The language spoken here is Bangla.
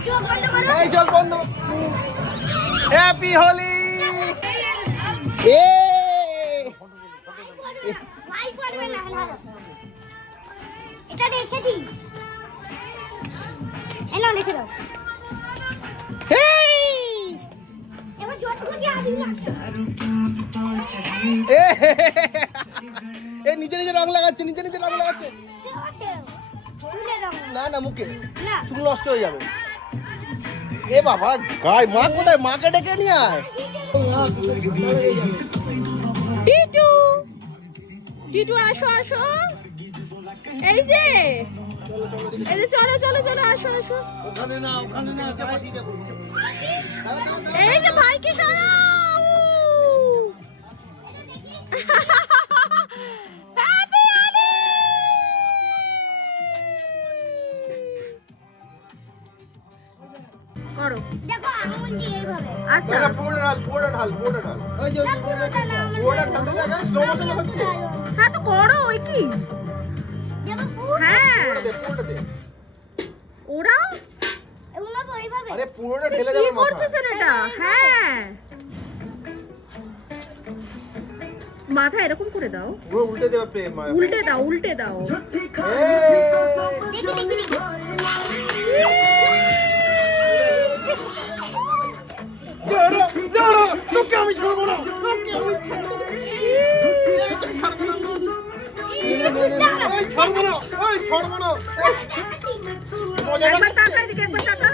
এই চোখ বন্ধ। হ্যাপি হোলি। এ এটা দেখেছি, এনা দেখে দাও। এবার যতটুকু আবি না এ নিচে নিচে রং লাগাচ্ছে, নিচে নিচে রং লাগাচ্ছে। তুলে দাও না না মুখে না, চুল নষ্ট হয়ে যাবে। এ বাবা গায়, মা কোথায়? মাকে ডেকে নিয়ে আয়। টিটু, টিটু আসো আসো, এই যে এই যে চলো চলো চলো, আসো আসো, ওখানে না, ওখানে না, চাপা দিয়ে যাবো। এই যে ভাইকে সরাও। Happy Holi! করো। দেখো আঙুল দিয়ে এইভাবে। আচ্ছা না, পুরোটা ঢাল, পুরোটা ঢাল, পুরোটা ঢাল। না, পুরোটা না, আমার পুরোটা ঢালতে দেখা স্লো মোশনে হচ্ছে। হ্যাঁ তো করো, ওই কি দেখো পুরো হ্যাঁ পুরোটা দে, পুরোটা দে। ওরাও এইভাবে এইভাবে। আরে পুরোটা ঢেলে কি যাবে করছে মাথা। ছেলেটা? হ্যাঁ মাথা এরকম করে দাও, পুরো উল্টে দেবে প্রেম। উল্টে দাও উল্টে দাও। দেখি দেখি দেখি। তোকে আমি ছাড়বো না, তোকে আমি ছাড়বো না। এই ছাড়বো না, এই ছাড়বো না। মজা একবার লাগছে? তাকা এদিকে, একবার তাকা।